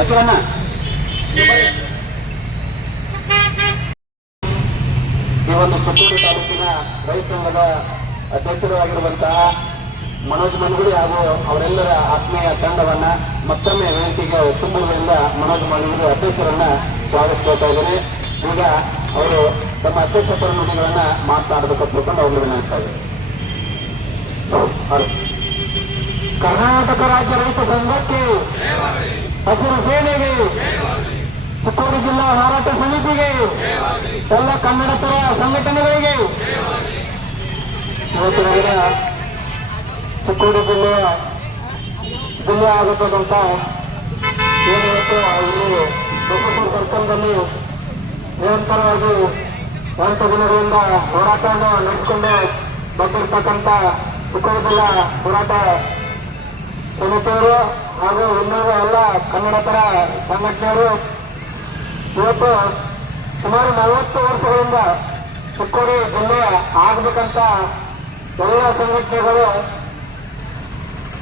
ಅಶೋಕಣ್ಣ ಈ ಒಂದು ಚಿಕ್ಕೋಡಿ ತಾಲೂಕಿನ ರೈತ ಸಂಘದ ಅಧ್ಯಕ್ಷರು ಆಗಿರುವಂತಹ ಮನೋಜ್ ಮನಗುಡಿ ಹಾಗೂ ಅವರೆಲ್ಲರ ಆತ್ಮೀಯ ತಂಡವನ್ನ ಮತ್ತೊಮ್ಮೆ ವೇದಿಕೆಗೆ ತುಂಬುವುದರಿಂದ ಮನೋಜ್ ಮನಗುಡಿ ಅಧ್ಯಕ್ಷರನ್ನ ಸ್ವಾಗತಿಸ್ತಾ ಇದ್ದೇನೆ. ಈಗ ಅವರು ತಮ್ಮ ಅಧ್ಯಕ್ಷತರ ನುಡಿಗಳನ್ನ ಮಾತನಾಡಬೇಕು ತಿಳ್ಕೊಂಡು ಅವರು ವಿನಂತಿಸ್ತಾ ಇದ್ದಾರೆ. ಕರ್ನಾಟಕ ರಾಜ್ಯ ರೈತ ಸಂಘಕ್ಕೆ, ಹಸಿರು ಸೇನೆಗೆ, ಚಿಕ್ಕೋಡಿ ಜಿಲ್ಲಾ ಹೋರಾಟ ಸಮಿತಿಗೆ, ಎಲ್ಲ ಕನ್ನಡಪರ ಸಂಘಟನೆಗಳಿಗೆ ಇವತ್ತಿನ ದಿನ ಚಿಕ್ಕೋಡಿ ಜಿಲ್ಲೆ ಆಗುತ್ತದಂತ ಏನಿವತ್ತು ಇಲ್ಲಿ ಬಸವಪುರ ಸರ್ಕಲ್ನಲ್ಲಿ ನಿರಂತರವಾಗಿ 8 ದಿನಗಳಿಂದ ಹೋರಾಟವನ್ನು ನಡೆಸಿಕೊಂಡು ಬಂದಿರತಕ್ಕಂಥ ಚಿಕ್ಕೋಡಿ ಜಿಲ್ಲಾ ಹೋರಾಟ ಸಮಿತಿಯವರು ಹಾಗೂ ಇನ್ನೂರು ಎಲ್ಲ ಕನ್ನಡಪರ ಸಂಘಟನೆಯರು ಇವತ್ತು ಸುಮಾರು 40 ವರ್ಷಗಳಿಂದ ಚಿಕ್ಕೋಡಿ ಜಿಲ್ಲೆ ಆಗಬೇಕಂತ ಎಲ್ಲ ಸಂಘಟನೆಗಳು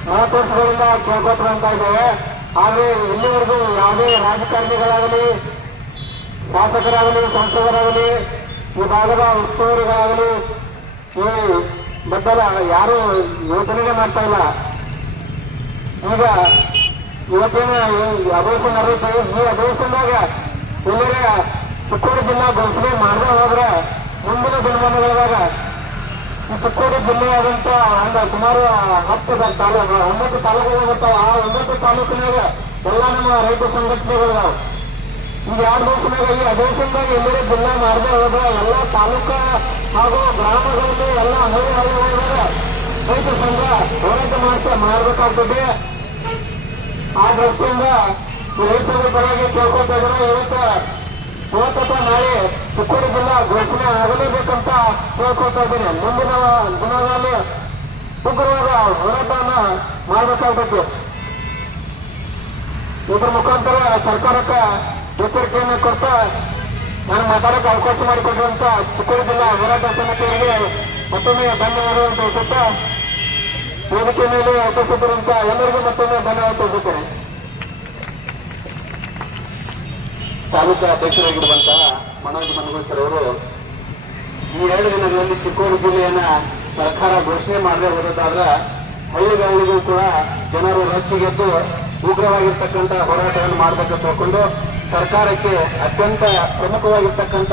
40 ವರ್ಷಗಳಿಂದ ಕೇಳ್ಕೊತ ಇದ್ದೇವೆ. ಆದರೆ ಇಲ್ಲಿವರೆಗೂ ಯಾವುದೇ ರಾಜಕಾರಣಿಗಳಾಗಲಿ, ಶಾಸಕರಾಗಲಿ, ಸಂಸದರಾಗಲಿ, ಈ ಭಾಗದ ಉಸ್ತುವಾರಿಗಳಾಗಲಿ ಈ ಬದ್ದಲ ಯಾರು ಯೋಚನೆಗೆ ಮಾಡ್ತಾ ಇಲ್ಲ. ಈಗ ಇವತ್ತಿನ ಅಧಿವೇಶನ ನಡೆಯುತ್ತೆ. ಈ ಅಧಿವೇಶನದಾಗ ಎಲ್ಲರೇ ಚಿಕ್ಕೋಡಿ ಜಿಲ್ಲಾ ಘೋಷಣೆ ಮಾಡದೆ ಹೋದ್ರೆ ಮುಂದಿನ ದಿನಮಾನಗಳಾಗ ಈ ಚಿಕ್ಕೋಡಿ ಜಿಲ್ಲೆಯಾದಂತ ಒಂದು ಸುಮಾರು 9 ತಾಲೂಕುಗಳು ಬರ್ತಾವ. ಆ 9 ತಾಲೂಕಿನಾಗ ಎಲ್ಲ ನಮ್ಮ ರೈತ ಸಂಘಟನೆಗಳಿದಾವೆ. ಈಗ 2 ದಿವಸದಾಗ ಈ ಅಧಿವೇಶನದಾಗ ಎಲ್ಲರೇ ಜಿಲ್ಲಾ ಮಾಡದೆ ಹೋದ್ರೆ ಎಲ್ಲ ತಾಲೂಕ ಹಾಗೂ ಗ್ರಾಮಗಳಲ್ಲಿ ಎಲ್ಲ ಹಳ್ಳಿಗಳಾಗ ರೈತ ಸಂಘ ಹೋರಾಟ ಮಾಡಬೇಕಾಗ್ತದೆ. ಆ ದೃಷ್ಟಿಯಿಂದ ರೈತರ ಪರವಾಗಿ ಕೇಳ್ಕೊತಾ ಇದ್ರೆ ಇವತ್ತು ನಾಳೆ ಚಿಕ್ಕೋಡಿ ಜಿಲ್ಲಾ ಘೋಷಣೆ ಆಗಲೇಬೇಕಂತ ಕೇಳ್ಕೊತಾ ಇದ್ದೀನಿ. ಮುಂದಿನ ದಿನಗಳಲ್ಲಿ ಉಗ್ರವಾದ ಹೋರಾಟವನ್ನ ಮಾಡಬೇಕಾಗ್ತದೆ. ಇದ್ರ ಮುಖಾಂತರ ಸರ್ಕಾರಕ್ಕೆ ಎಚ್ಚರಿಕೆಯನ್ನು ಕೊಡ್ತಾ ನಾನು ಮಾತಾಡಕ್ಕೆ ಅವಕಾಶ ಮಾಡಿಕೊಡುವಂತ ಚಿಕ್ಕೋಡಿ ಜಿಲ್ಲಾ ಹೋರಾಟ ಸಮಿತಿಯವರಿಗೆ ಮತ್ತೊಮ್ಮೆ ಧನ್ಯವಾದಗಳನ್ನು ತಿಳಿಸುತ್ತಾ ವೇದಿಕೆ ಮೇಲೆ ಉಪಸ್ಥಿತರಂತ ಎಲ್ಲರಿಗೂ ಮತ್ತೊಮ್ಮೆ ಧನ್ಯವಾದ ತಿಳಿಸುತ್ತೇನೆ. ತಾಲೂಕಾ ಅಧ್ಯಕ್ಷರಾಗಿರುವಂತಹ ಮನೋಜ್ ಮನಗುಡಿ ಅವರು ಈ 2 ದಿನಗಳಲ್ಲಿ ಚಿಕ್ಕೋಡಿ ಜಿಲ್ಲೆಯನ್ನ ಸರ್ಕಾರ ಘೋಷಣೆ ಮಾಡದೆ ಹೋದಾದ್ರೆ ಹಳ್ಳಿಗಳಿಗೂ ಕೂಡ ಜನರು ರೊಚ್ಚಿಗೆದ್ದು ಉಗ್ರವಾಗಿರ್ತಕ್ಕಂಥ ಹೋರಾಟವನ್ನು ಮಾಡಬೇಕಂತ ತಿಳ್ಕೊಂಡು ಸರ್ಕಾರಕ್ಕೆ ಅತ್ಯಂತ ಪ್ರಮುಖವಾಗಿರ್ತಕ್ಕಂಥ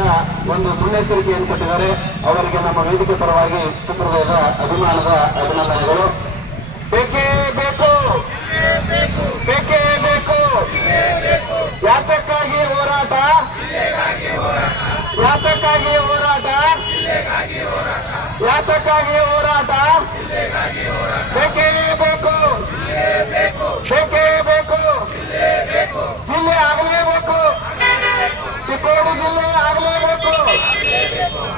ಒಂದು ಮುನ್ನೆಚ್ಚರಿಕೆಯನ್ನು ಕೊಟ್ಟಿದ್ದಾರೆ. ಅವರಿಗೆ ನಮ್ಮ ವೇದಿಕೆ ಪರವಾಗಿ ಹೃದಯದ ಅಭಿಮಾನದ ಅಭಿನಂದನೆಗಳು. ಬೇಕೇ ಬೇಕು, ಬೇಕೇ ಬೇಕು. ಯಾತಕ್ಕಾಗಿ ಹೋರಾಟ, ಯಾತಕ್ಕಾಗಿ ಹೋರಾಟ, ಯಾತಕ್ಕಾಗಿ ಹೋರಾಟ, ಬೇಕೇ ಬೇಕು, ಬೇಕೇ ಬೇಕು. ಜಿಲ್ಲೆ ಆಗಲೇಬೇಕು, ಚಿಕ್ಕೋಡಿ ಜಿಲ್ಲೆ ಆಗಲೇಬೇಕು,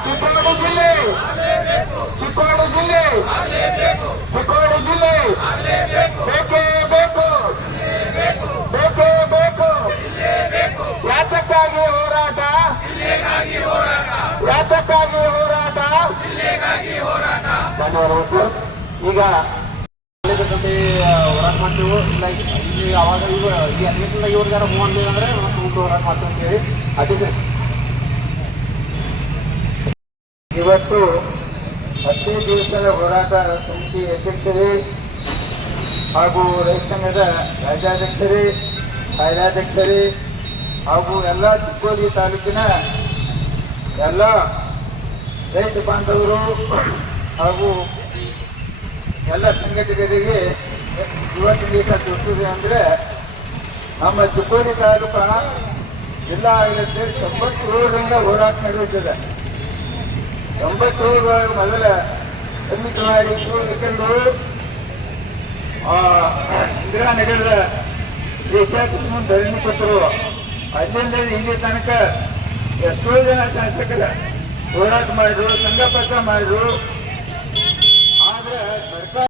ಚಿಕ್ಕೋಡಿ ಜಿಲ್ಲೆ, ಚಿಕ್ಕೋಡಿ ಜಿಲ್ಲೆ, ಚಿಕ್ಕೋಡಿ ಜಿಲ್ಲೆ ಬೇಕೇ ಬೇಕು, ಬೇಕೇ ಬೇಕು. ಯಾತಕ್ಕಾಗಿ ಹೋರಾಟ, ಯಾತಕ್ಕಾಗಿ ಹೋರಾಟ. ಧನ್ಯವಾದಗಳು ಸರ್. ಈಗ ಹೋರಾಟ ಮಾಡ್ತೀವಿ ಇಲ್ಲ ಈಗ ಅವಾಗ ಈಗ ಈ ಅಧಿವೇಶನದಾಗ ಇವ್ರಿಗೆ ಯಾರು ಹೂ ಅಂದಿಲ್ಲ ಅಂದ್ರೆ ನಾವು ಹೋರಾಟ ಮಾಡ್ತೀವಿ ಅಂತ ಹೇಳಿ ಅಧ್ಯಕ್ಷ ಇವತ್ತು 10 ದಿವಸದ ಹೋರಾಟ ಸಮಿತಿ ಅಧ್ಯಕ್ಷರೇ ಹಾಗೂ ರೈತ ಸಂಘದ ರಾಜ್ಯಾಧ್ಯಕ್ಷರೇ, ಕಾರ್ಯಾಧ್ಯಕ್ಷರೇ ಹಾಗೂ ಎಲ್ಲ ಚಿಕ್ಕೋಡಿ ತಾಲೂಕಿನ ಎಲ್ಲ ರೈತ ಬಾಂಧವರು ಹಾಗೂ ಎಲ್ಲ ಸಂಘಟಕರಿಗೆ ಇವತ್ತಿನ ದಿವಸ ತಿಳಿಸಿದೆ ಅಂದರೆ ನಮ್ಮ ಚಿಕ್ಕೋಡಿ ತಾಲೂಕು ಜಿಲ್ಲಾ ಆಡಳಿತ 97ರಿಂದ ಹೋರಾಟ ನಡೆಯುತ್ತದೆ. 97 ಮೊದಲ ಸಮಿತಿ ಮಾಡಿ ಯಾಕಂದ್ರೆ ಇಂದಿರಾನಗರದ ದೇಶಾತ್ಮ ಧರಣಿ ಕೊಟ್ಟರು. ಅಲ್ಲಿಂದ ಇಲ್ಲಿ ತನಕ ಎಷ್ಟೋ ಜನ ಶಾಸಕರ ಹೋರಾಟ ಮಾಡಿದ್ರು, ಸಂಘ ಪತ್ರ ಮಾಡಿದ್ರು. ಆದ್ರೆ ಸರ್ಕಾರ